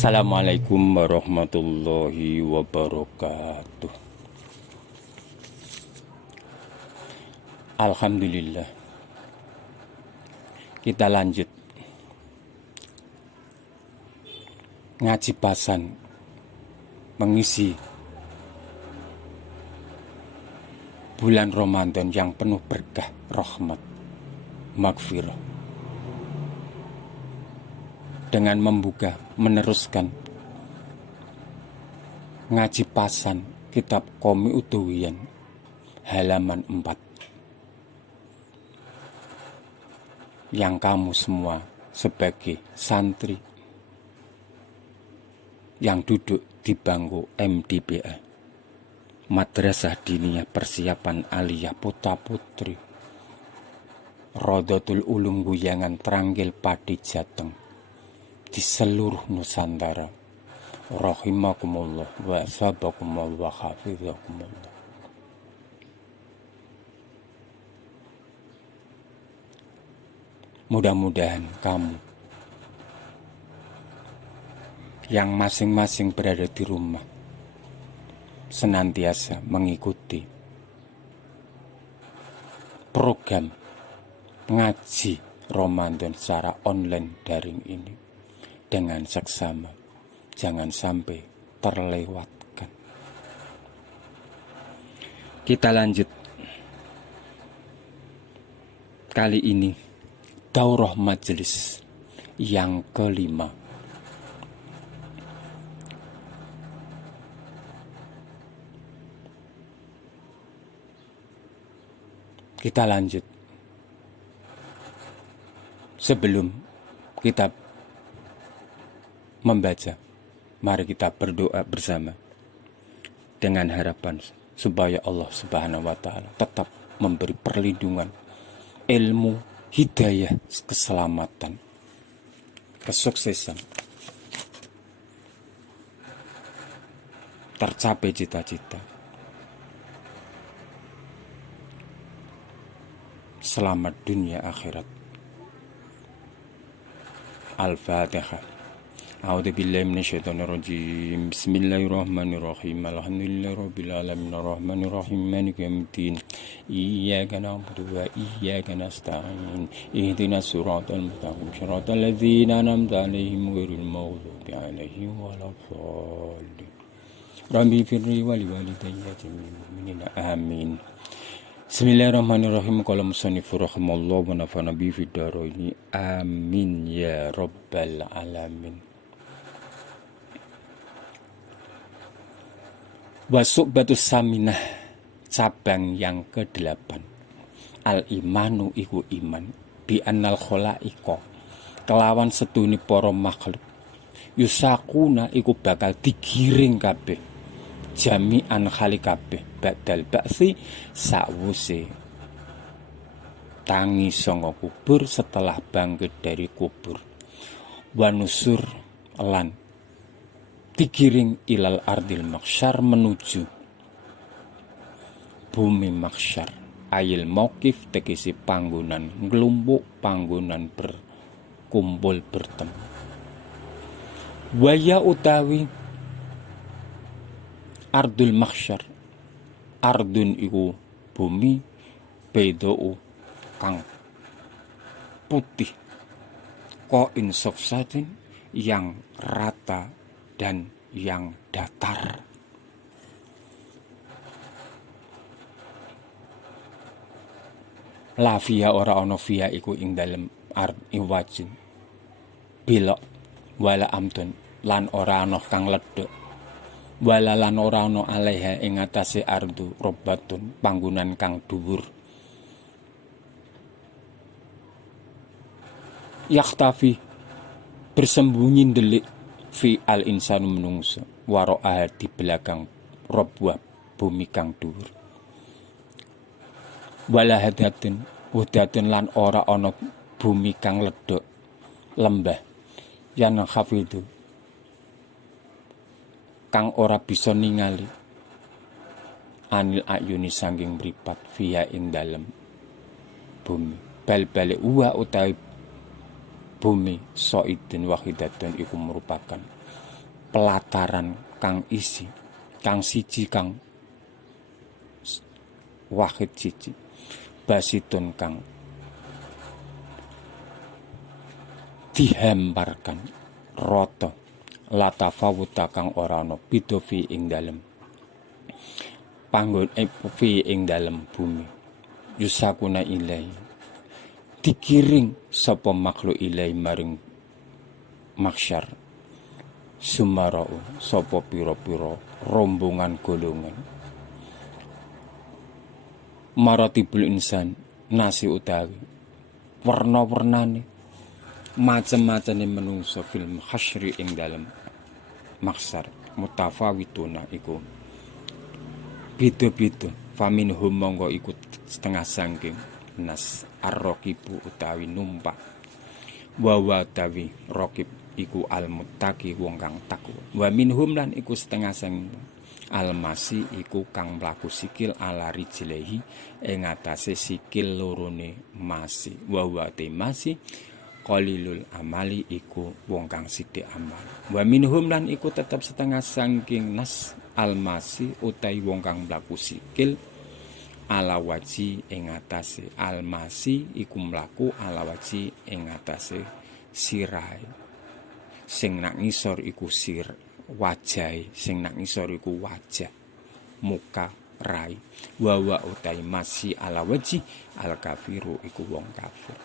Assalamualaikum warahmatullahi wabarakatuh. Alhamdulillah, kita lanjut ngaji pasan mengisi bulan Ramadan yang penuh berkah, rahmat, maghfirah, dengan meneruskan ngaji pasan kitab Qomi Utuwiyan halaman 4 yang kamu semua sebagai santri yang duduk di bangku MDPA, Madrasah Diniyah Persiapan Aliyah Putra Putri Rodotul Ulum Guyangan Tranggil Pati Jateng di seluruh Nusantara, rahimakumullah wa sabakumullah wa hafizakumullah. Mudah-mudahan kamu yang masing-masing berada di rumah senantiasa mengikuti program ngaji Ramadan secara online daring ini dengan seksama, jangan sampai terlewatkan. Kita lanjut. Kali ini daurah majelis yang kelima. Kita lanjut. Sebelum kita membaca, mari kita berdoa bersama dengan harapan supaya Allah Subhanahu wa Ta'ala tetap memberi perlindungan, ilmu, hidayah, keselamatan, kesuksesan, tercapai cita-cita. Selamat dunia akhirat. Al-Fatihah. A'udzubillahi minasyaitonirrajim. Bismillahirrahmanirrahim. Alhamdulillahirabbil alamin arrahmanirrahim maliki yaumiddin. Iyyaka na'budu wa iyyaka nasta'in. Ihdinas siratal mustaqim. Shiratal ladzina an'amta 'alaihim ghairil maghdubi 'alaihim waladdallin. Rabbi firli wa liwalidayya jami'al mu'minina. Amin. Bismillahirrahmanirrahim. Qala musannifur rahimallahu wa nafa'ana bi fid dharaini. Amin ya rabbal alamin. Wasubatus saminah, cabang yang ke-8. Al-imanu iku iman bi annal khalaiqa, kelawan setuni para makhluk, yusakuna iku bakal digiring kabeh, jami'an khali kabeh badal ba'si sakwuse tangi sanga kubur, setelah bangkit dari kubur, wanusur lan digiring ilal ardil maksyar, menuju bumi maksyar, ayil mauqif tegesi panggonan nglumpuk, panggonan berkumpul bertemu. Waya utawi ardul maksyar, ardun iku bumi, bedou kang putih, ko insof satin yang rata dan yang datar. La fiha ora ono fiha iku ing dalem ard iwajin bilok wala amtun lan ora ono kang ledok, wala lan ora ono alaiha ing atase ardu robatun panggonan kang dhuwur. Yakhtafi bersembunyi ndelik fi al insanu menungso waro'ah di belakang robwa bumi kang dhuwur. Wala hadatin wudatin lan ora ana bumi kang ledok, lembah yang khafidu kang ora bisa ningali anil ayuni sangking mripat via ing dalem bumi. Bal-bale uwa utawi bumi soidin wahidatun iku merupakan pelataran kang isi kang siji kang wahid siji basitun kang dihamparkan rata latafawuta kang ora ana beda fi ing dalem panggon fi ing dalem bumi yusakuna ilai dikiring sapa makhluk ilai maring maksyar sumarau sapa pira-pira rombongan golongan maratibul insan nasi utawi warna-warnane macam-macane menungso film hasyri ing dalem maksar mutafawituna iku beda-beda faminhum monggo iku setengah sangking nas ar-raqibu utawi numpak wa tawi raqib iku al-muttaqi wong kang takwa wa minhum lan iku setengah sang almasi iku kang mlaku sikil ala rijlehi ing atase sikil lorone masi wa masi qalilul amali iku wong kang sithik amal wa minhum lan iku tetep setengah saking nas almasi utai wong kang mlaku sikil ala waji ing atase almasi iku mlaku ala waji ing atase sirai sing nak ngisor iku sir wajahe sing nak ngisor iku wajah muka rai wa utai masih ala waji al kafiru iku wong kafir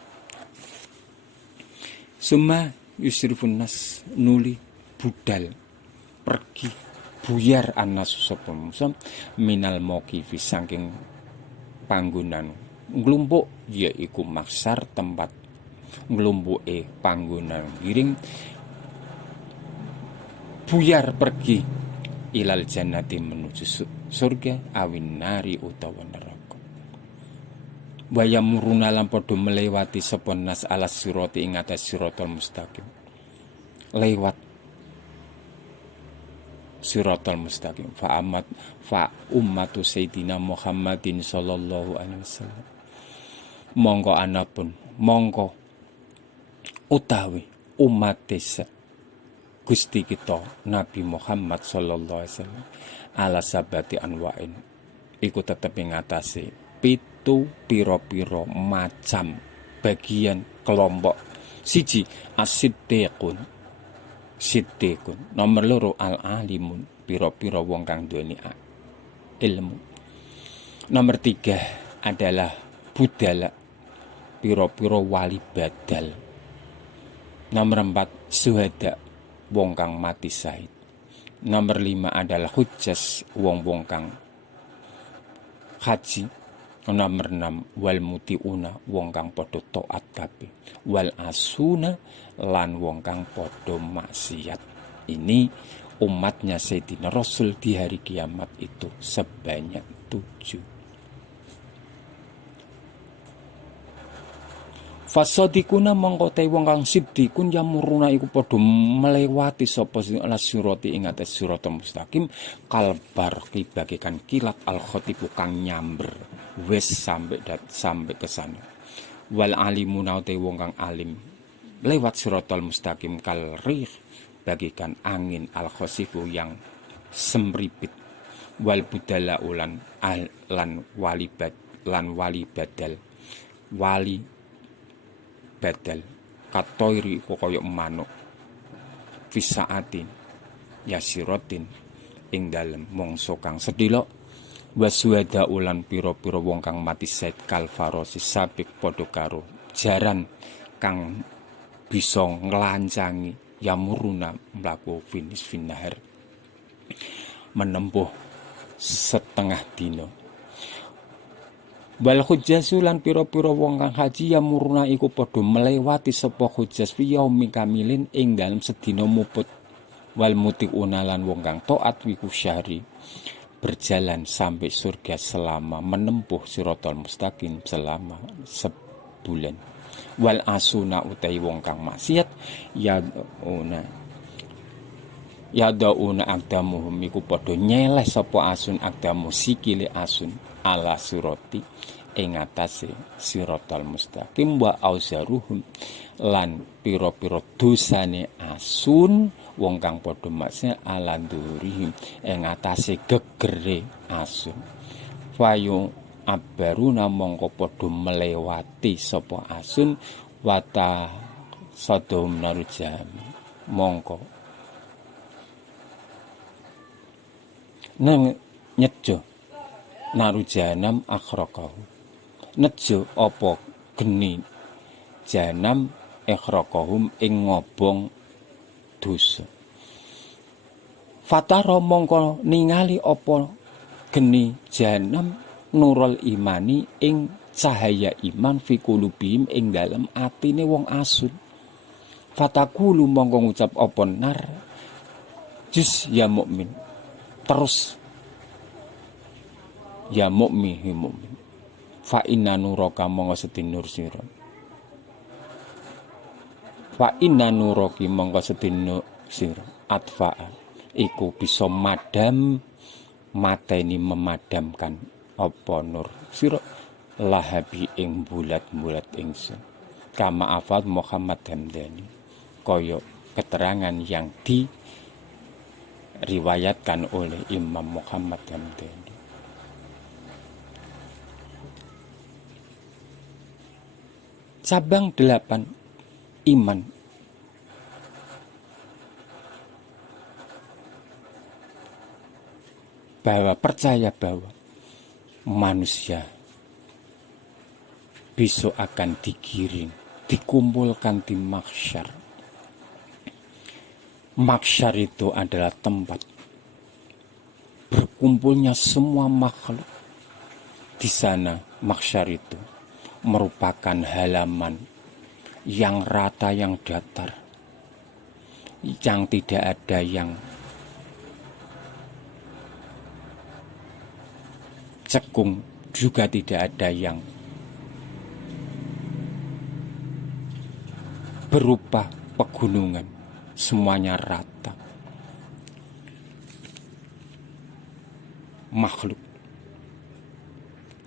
summa yusrifun nas nuli budal pergi buyar anas sapa musam minal mauqifi saking panggonan nglumpuk yaiku maksar tempat nglumpuke panggonan giring buyar pergi ilal jannati menuju surga awin nari utawa neraka waya muruna lan padha melewati sapa nas alas sirati ing atas siratal mustaqim lewat siratal mustaqim fa ummatu sayyidina Muhammadin sallallahu alaihi wasallam monggo anapun monggo utawi umat desa Gusti kita Nabi Muhammad sallallahu alaihi wasallam ala sabati anwa'in iku tetep ing atase pitu pira-pira macam bagian kelompok siji as-siddiqun nomor loro al-alimun pira-pira wong kang duweni ilmu nomor 3 adalah budala pira-pira wali badal nomor 4 syuhada wong kang mati syahid. Nomor 5 adalah hujjas wong-wong kang haji. Nomor 6 wal mutiuna wong kang padha taat kabeh. Wal asuna lan wong kang padha maksiat. Ini umatnya Sayyidina Rasul di hari kiamat itu sebanyak 7. Fasadikuna mongko te wong kang sidikun yamuruna iku padha melewati sapa alasirati ing atas siratal mustaqim kalbar bagikan kilat al khatibu kang nyamber wis sampai ke sana wal alimuna te wong kang alim lewat siratal mustaqim kal rih bagikan angin al khasifu yang semripit wal budala ulan lan wali badal badal katoiri koyo manuk fisaatin yasiratin ing dalem mongso kang sedhela waswada ulan pira-pira wong kang mati set kalfarosi sabik padha karo jaran kang bisa nglancangi yamuruna mlaku finish finahar menempuh setengah dina. Wal hujjasu lan pira-pira wong kang haji yamuruna iku padha melewati sapa hujjas fi yaumi kamilin ing dalem sedina muput. Wal mutiuna lan wong kang taat wiku syahri berjalan sampai surga selama menempuh siratal mustaqim selama sebulan. Wal asuna utai wong kang maksiat yadauna aqdamuhum iku padha nyeleh sapa asun aqdamu sikile asun ala surati ing atase siratal mustaqim wa auzaruhum lan pira-pira dosane asun wong kang padha maksiat ala ndurihim ing atase gegere asun. Fayu abaruna mongko padha melewati sapa asun wata sadhum narujam mongko nang nyejo narujanam akhraqahu nejo apa geni janam ikhraqahum ing ngobong dosa. Fatara mongko ningali apa geni janam nurul imani ing cahaya iman fi qulubihim ing dalem atine wong asun. Fatakulu mongko ngucap apa nar jus ya mukmin terus ya mukmin hi mukmin fa inna nuraka mongko sedin nur sira fa inna nuraki mongko sedin nur sira atfa'a iku bisa mateni memadamkan apa nur sira lahabi ing bulat-bulat ingsun kama afad Muhammad Hamdani kaya keterangan yang diriwayatkan oleh Imam Muhammad Hamdani. Cabang 8 iman bahwa percaya bahwa manusia besok akan digiring, dikumpulkan di mahsyar. Mahsyar itu adalah tempat berkumpulnya semua makhluk. Di sana mahsyar itu merupakan halaman yang rata, yang datar, yang tidak ada yang cekung, juga tidak ada yang berupa pegunungan, semuanya rata. Makhluk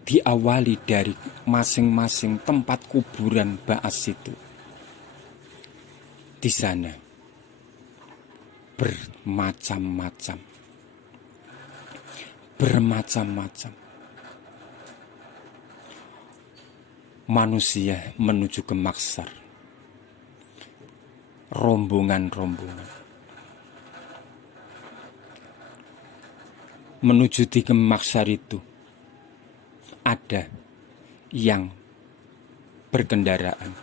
diawali dari masing-masing tempat kuburan Ba'as itu. Di sana bermacam-macam manusia menuju ke mahsyar, rombongan-rombongan menuju di mahsyar itu. Ada yang berkendaraan.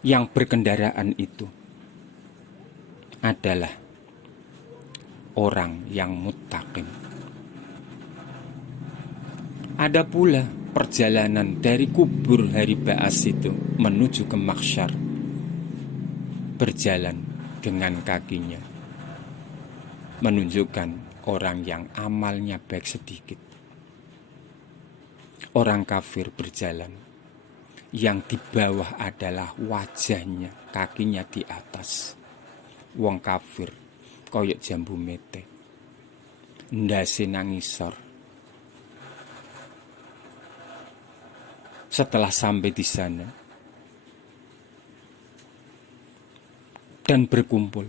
Yang berkendaraan itu adalah orang yang muttaqin. Ada pula perjalanan dari kubur hari Ba'as itu menuju ke mahsyar, berjalan dengan kakinya, menunjukkan orang yang amalnya baik sedikit. Orang kafir berjalan, yang di bawah adalah wajahnya, kakinya di atas. Wong kafir koyok jambu mete, ndase nangisor. Setelah sampai di sana dan berkumpul,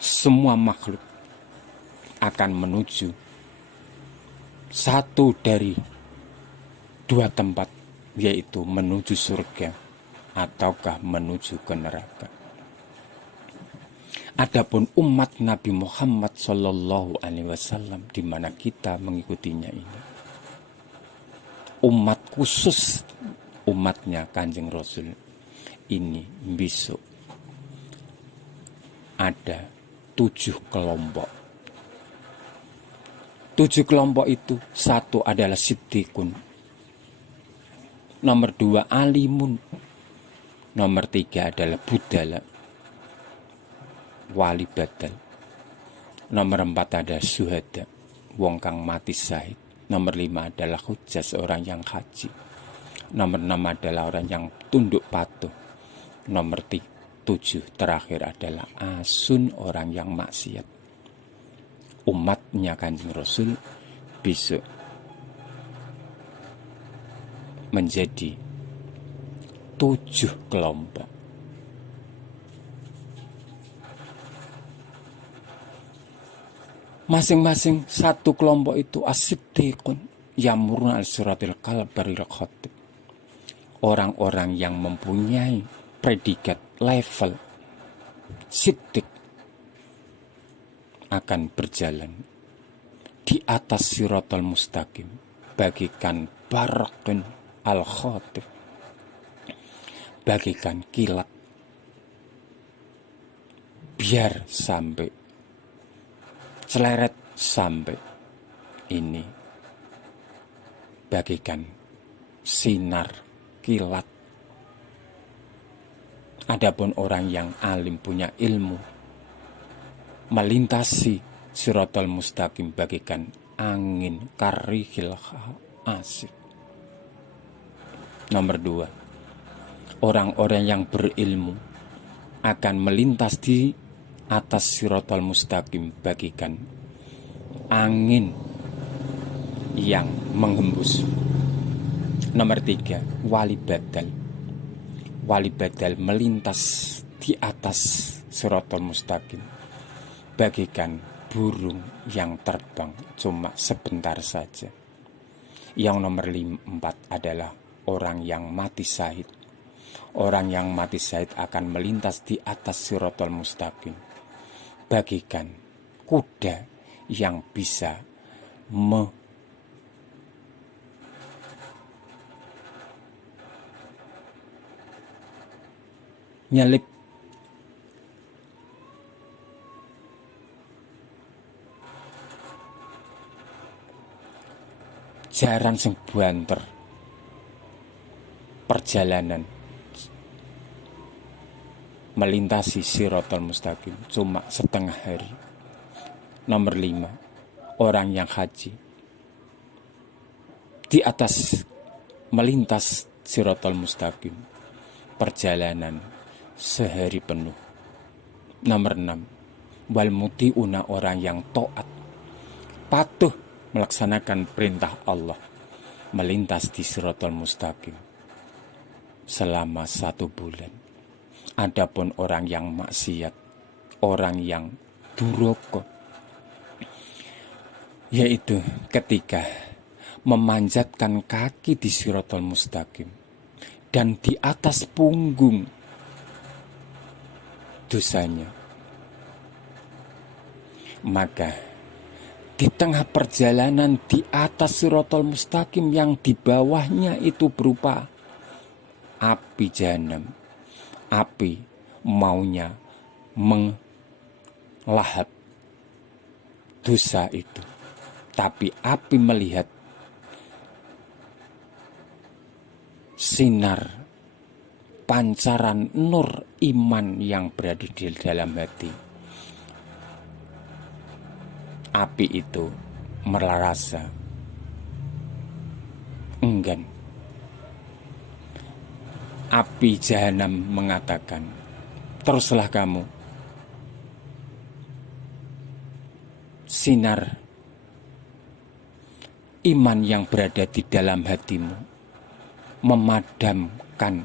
semua makhluk akan menuju satu dari dua tempat, yaitu menuju surga ataukah menuju ke neraka. Adapun umat Nabi Muhammad Sallallahu Alaihi Wasallam, di mana kita mengikutinya ini, umat khusus, umatnya Kanjeng Rasul ini besok ada 7 kelompok. 7 kelompok itu, satu adalah siddiqun, nomor 2 alimun, nomor 3 adalah budala, wali badal, nomor 4 adalah syuhada, wong kang mati syahid, nomor 5 adalah hujjah, seorang yang haji, nomor 6 adalah orang yang tunduk patuh, nomor 7 terakhir adalah asun, orang yang maksiat. Umatnya Kanjeng Rasul besok menjadi 7 kelompok. Masing-masing satu kelompok itu as-siddiqun yamuruna al-siratil kalbaril khatib. Orang-orang yang mempunyai predikat level siddiq akan berjalan di atas siratal mustaqim bagikan barakun al-khatib, bagikan kilat, biar sampai celeret sampai ini bagikan sinar kilat. Adapun orang yang alim punya ilmu melintasi siratal mustaqim bagikan angin karihil asif. Nomor 2, orang-orang yang berilmu akan melintas di atas siratal mustaqim bagikan angin yang menghembus. Nomor 3, wali badal. Wali badal melintas di atas siratal mustaqim bagikan burung yang terbang cuma sebentar saja. Yang nomor 4 adalah orang yang mati syahid. Orang yang mati syahid akan melintas di atas siratal mustaqim bagikan kuda yang bisa menyelip jaran sing banter perjalanan melintasi siratal mustaqim cuma setengah hari. Nomor 5, orang yang haji di atas melintas siratal mustaqim perjalanan sehari penuh. Nomor 6, wal muti'una, orang yang taat patuh melaksanakan perintah Allah melintas di siratal mustaqim selama 1 bulan. Adapun orang yang maksiat, orang yang duraka, yaitu ketika memanjatkan kaki di siratal mustaqim dan di atas punggung dosanya, maka di tengah perjalanan di atas siratal mustaqim yang di bawahnya itu berupa api jahanam, api maunya melahap dosa itu, tapi api melihat sinar pancaran nur iman yang berada di dalam hati. Api itu merasa enggan. Api jahanam mengatakan, teruslah kamu. Sinar iman yang berada di dalam hatimu memadamkan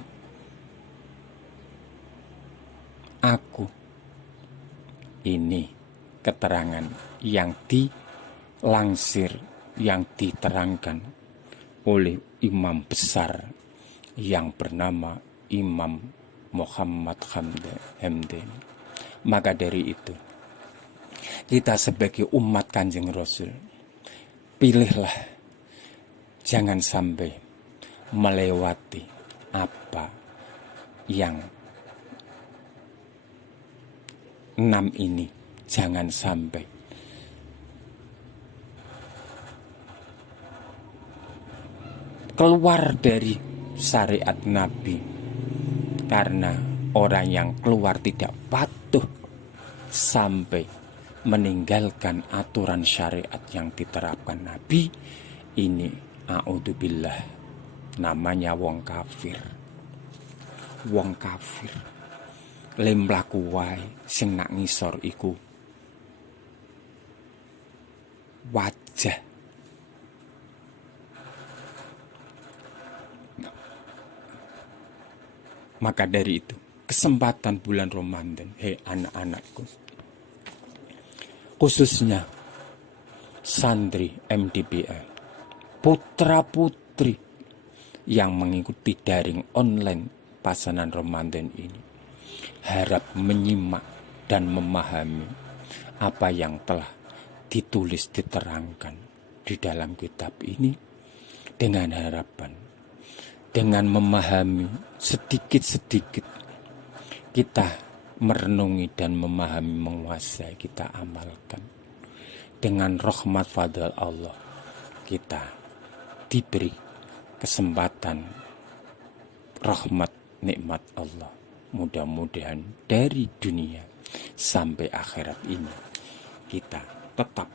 aku. Ini keterangan yang dilansir, yang diterangkan oleh imam besar yang bernama Imam Muhammad Hamdan. Maka dari itu, kita sebagai umat Kanjeng Rasul, pilihlah jangan sampai melewati apa yang 6 ini. Jangan sampai keluar dari syariat Nabi, karena orang yang keluar tidak patuh sampai meninggalkan aturan syariat yang diterapkan Nabi, ini a'udzubillah, namanya wong kafir. Wong kafir lemlaku wae sing nak ngisor iku wajah Maka dari itu, kesempatan bulan Ramadan, hei anak-anakku, khususnya santri MDPA, putra-putri yang mengikuti daring online pasanan Ramadan ini, harap menyimak dan memahami apa yang telah ditulis diterangkan di dalam kitab ini, dengan harapan, dengan memahami sedikit-sedikit kita merenungi dan memahami, menguasai, kita amalkan. Dengan rahmat fadl Allah, kita diberi kesempatan rahmat nikmat Allah. Mudah-mudahan dari dunia sampai akhirat ini kita tetap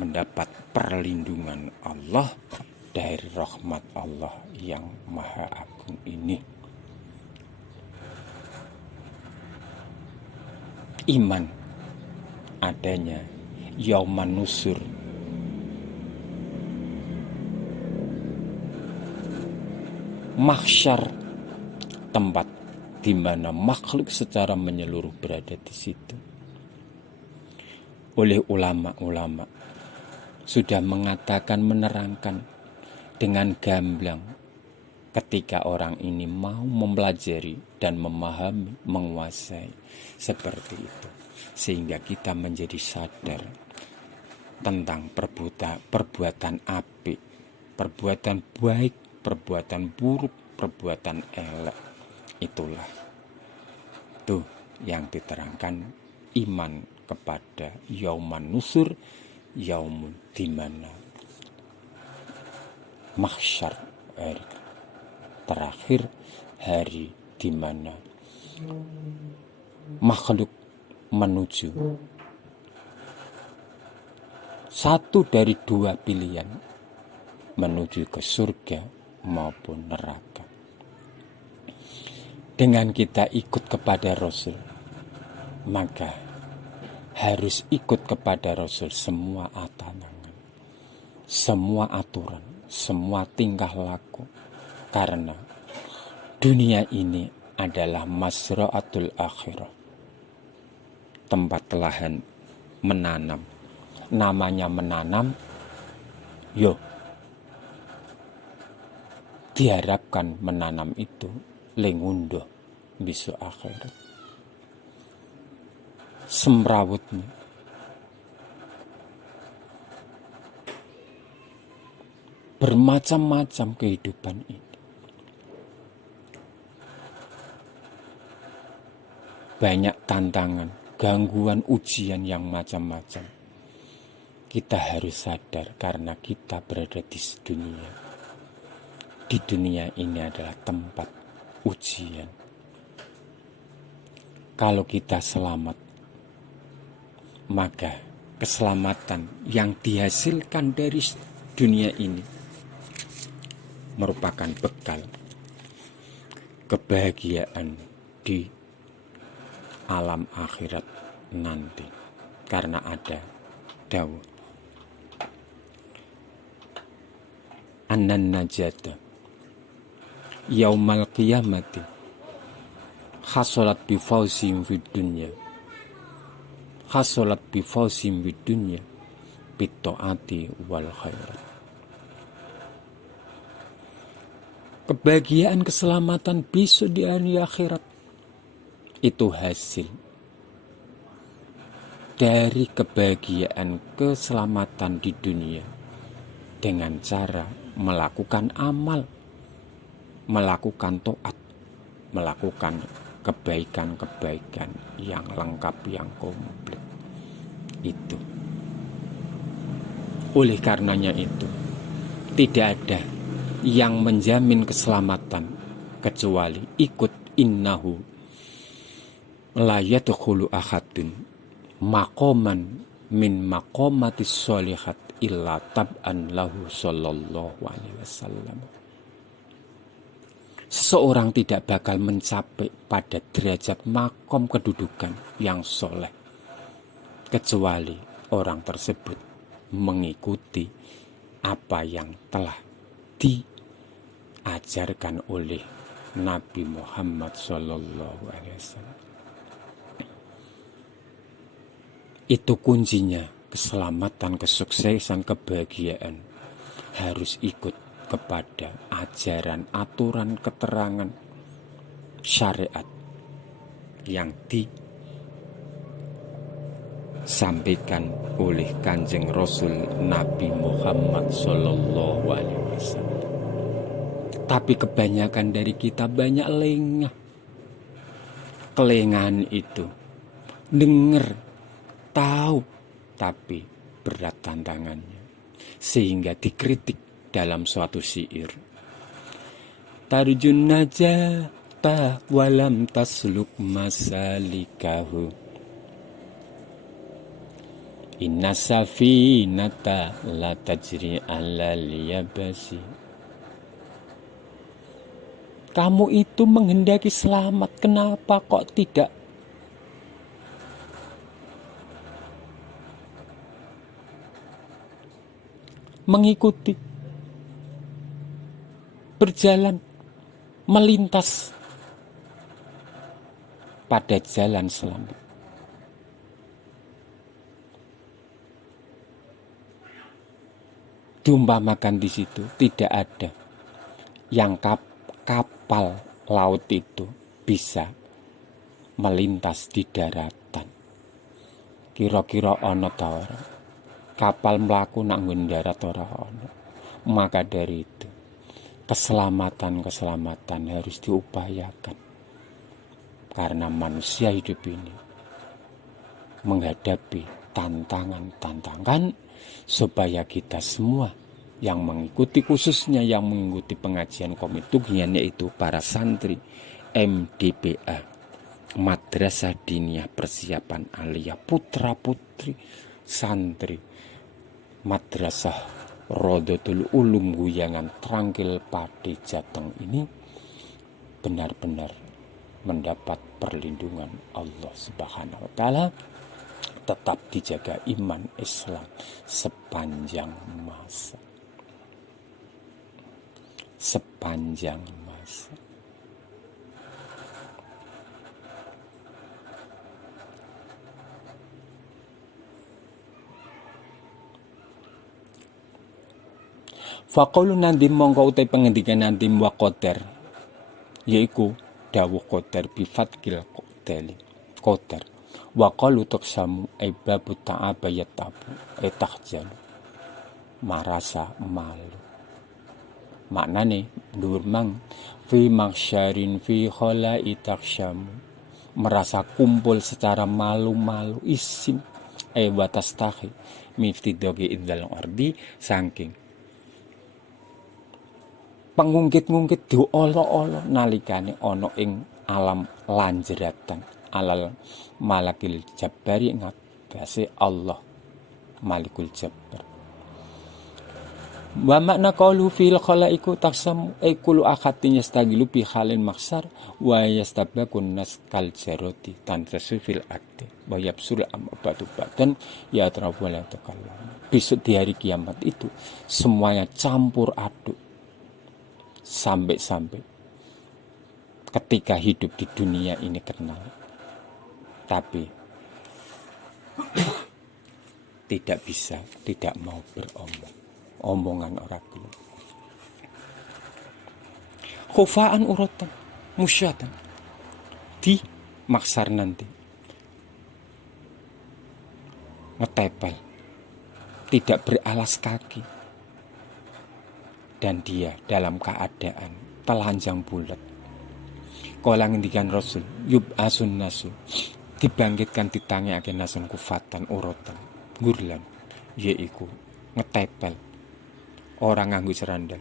mendapat perlindungan Allah dari rahmat Allah yang maha agung ini. Iman adanya yauman nusur, mahsyar, tempat di mana makhluk secara menyeluruh berada di situ. Oleh ulama-ulama sudah mengatakan, menerangkan dengan gamblang, ketika orang ini mau mempelajari dan memahami, menguasai seperti itu, sehingga kita menjadi sadar tentang perbuatan apik, perbuatan baik, perbuatan buruk, perbuatan elek. Itulah tuh yang diterangkan iman kepada yauman nusur, yaumun dimana mahsyar, hari terakhir, hari dimana makhluk menuju satu dari dua pilihan, menuju ke surga maupun neraka. Dengan kita ikut kepada Rasul, maka harus ikut kepada Rasul semua atanangan, semua aturan, semua tingkah laku. Karena dunia ini adalah masra'atul akhirah, tempat lahan menanam. Namanya menanam, diharapkan menanam itu lengundo besok akhirat. Semrawutnya bermacam-macam kehidupan ini. Banyak tantangan, gangguan, ujian yang macam-macam. Kita harus sadar karena kita berada di dunia. Di dunia ini adalah tempat ujian. Kalau kita selamat, maka keselamatan yang dihasilkan dari dunia ini merupakan bekal kebahagiaan di alam akhirat nanti. Karena ada dawuh annan najata yaumal qiyamati hasolat bifawsim fid dunya, hasolat bifawsim fid dunya bitoati wal khairat. Kebahagiaan, keselamatan besok di hari akhirat itu hasil dari kebahagiaan, keselamatan di dunia dengan cara melakukan amal, melakukan taat, melakukan kebaikan-kebaikan yang lengkap, yang komplit. Itu. Oleh karenanya itu, tidak ada yang menjamin keselamatan kecuali ikut innahu la yadkhulu ahadun maqaman min maqamatis sholihat illa tab'an lahu sallallahu alaihi wasallam. Seorang tidak bakal mencapai pada derajat makom kedudukan yang soleh kecuali orang tersebut mengikuti apa yang telah diajarkan oleh Nabi Muhammad Sallallahu Alaihi Wasallam. Itu kuncinya keselamatan, kesuksesan, kebahagiaan. Harus ikut kepada ajaran, aturan, keterangan syariat yang disampaikan oleh Kanjeng Rasul Nabi Muhammad Sallallahu Alaihi Wasallam. Tapi kebanyakan dari kita banyak lengah. Kelengahan itu dengar, tahu, tapi berat tantangannya, sehingga dikritik dalam suatu syair. Tarjun najata walam tasluk masalikahu, inna safinata la tajri alal yabasi. Kamu itu menghendaki selamat, kenapa kok tidak mengikuti, berjalan, melintas pada jalan selamat? Diumpamakan di situ tidak ada yang kapal laut itu bisa melintas di daratan. Kira-kira ana ta ora? Kapal mlaku nang darat ora ana. Maka dari itu keselamatan harus diupayakan. Karena manusia hidup ini menghadapi tantangan supaya kita semua yang mengikuti, khususnya yang mengikuti pengajian Komit Tugian, yaitu para santri MDPA, Madrasah Diniyah Persiapan Aliyah, putra putri santri Madrasah Rodotul Ulum Guyangan Trangkil Pati Jateng ini benar-benar mendapat perlindungan Allah Subhanahu wa Ta'ala, tetap dijaga iman Islam sepanjang masa. Faqaulu nanti mongko utai pengendikan nanti wa qadar, yaiku dawuh qadar bi fatkil qadar. Wa qalu taqsamu aibabu ta'abayat tabu tahjal, marasa malu. Maknane dhuwur mang fi maksyarin fi khalai taksyamu, merasa kumpul secara malu-malu, isim watastahi miftidogi indal ardi, saking pengungkit-ngungkit diolo-olo nalikane ana ing alam lanjeratan alal malakil jabbari ngatasi Allah malikul jabbar. Wa makna qaulu fil khalaiku taksam kullu akhatin yastagilu bi khalin maksar wa yastabakun nas kal jaroti tantasu fil akti wa yabsul amabatu badan ya trawala takallam. Besok di hari kiamat itu semuanya campur aduk, sampai ketika hidup di dunia ini kenal, tapi tidak bisa, tidak mau beromong. Omongan orang dulu. Khufaan uratan musyatan di maksar nanti ngetepel, tidak beralas kaki, dan dia dalam keadaan telanjang bulat. Kala ngendikan Rasul yub asun nasu, dibangkitkan ditangiake nasun kufatan uratan gurlan, yaiku ngetepel, orang nganggo serandal.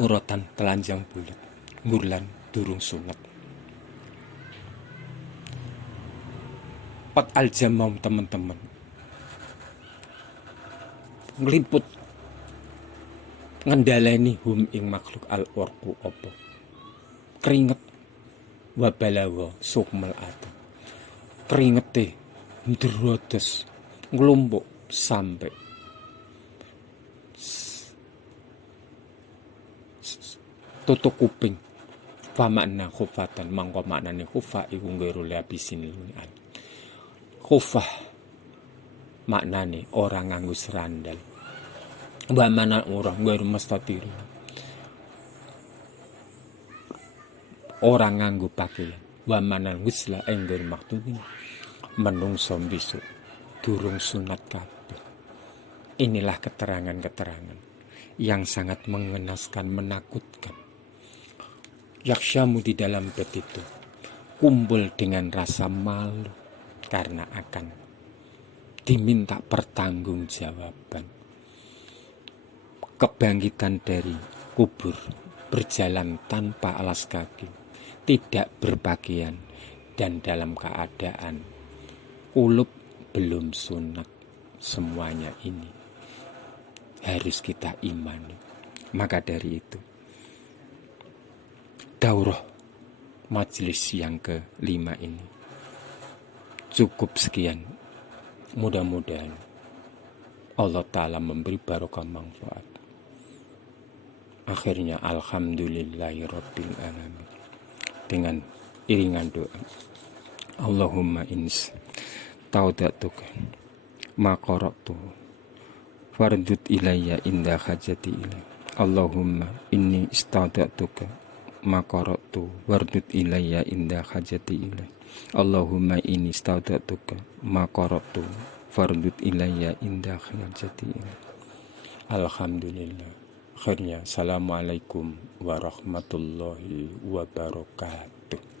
Urutan telanjang bulat, gurlan durung sunat. Pat aljamam teman-teman, ngeliput ngendaleni hum ing makhluk al-orku opo keringet wabalawa sukmal atom, keringete nderodos ngelumpuk sampai tutuk kuping. Fa makna khufatan mangko maknane khufa iku ngero labisin lunan. Khufah maknane orang nganggo serandal. Wa mana orang ngero mustatir. Orang nganggo pakaian. Wa mana wisla engger maktudin menungso besok durung sunat kabeh. Inilah keterangan-keterangan yang sangat mengenaskan, menakutkan. Yakshamu di dalam bed itu kumpul dengan rasa malu karena akan diminta pertanggungjawaban. Kebangkitan dari kubur, berjalan tanpa alas kaki, tidak berpakaian, dan dalam keadaan kulub belum sunat. Semuanya ini harus kita imani. Maka dari itu, daurah majelis yang ke-5 ini cukup sekian. Mudah-mudahan Allah Ta'ala memberi barokah manfaat. Akhirnya alhamdulillahirabbil alamin. Dengan iringan doa, Allahumma ins taudatuka ma qara'tu fardut ilayya inda hajati ilai. Allahumma inni istaudatuka ma qara'tu wardut ilayya inda hajati ilai. Allahumma inni istaudatuka ma qara'tu fardut ilayya inda hajati ilai. Alhamdulillah. Akhirnya assalamualaikum warahmatullahi wabarakatuh.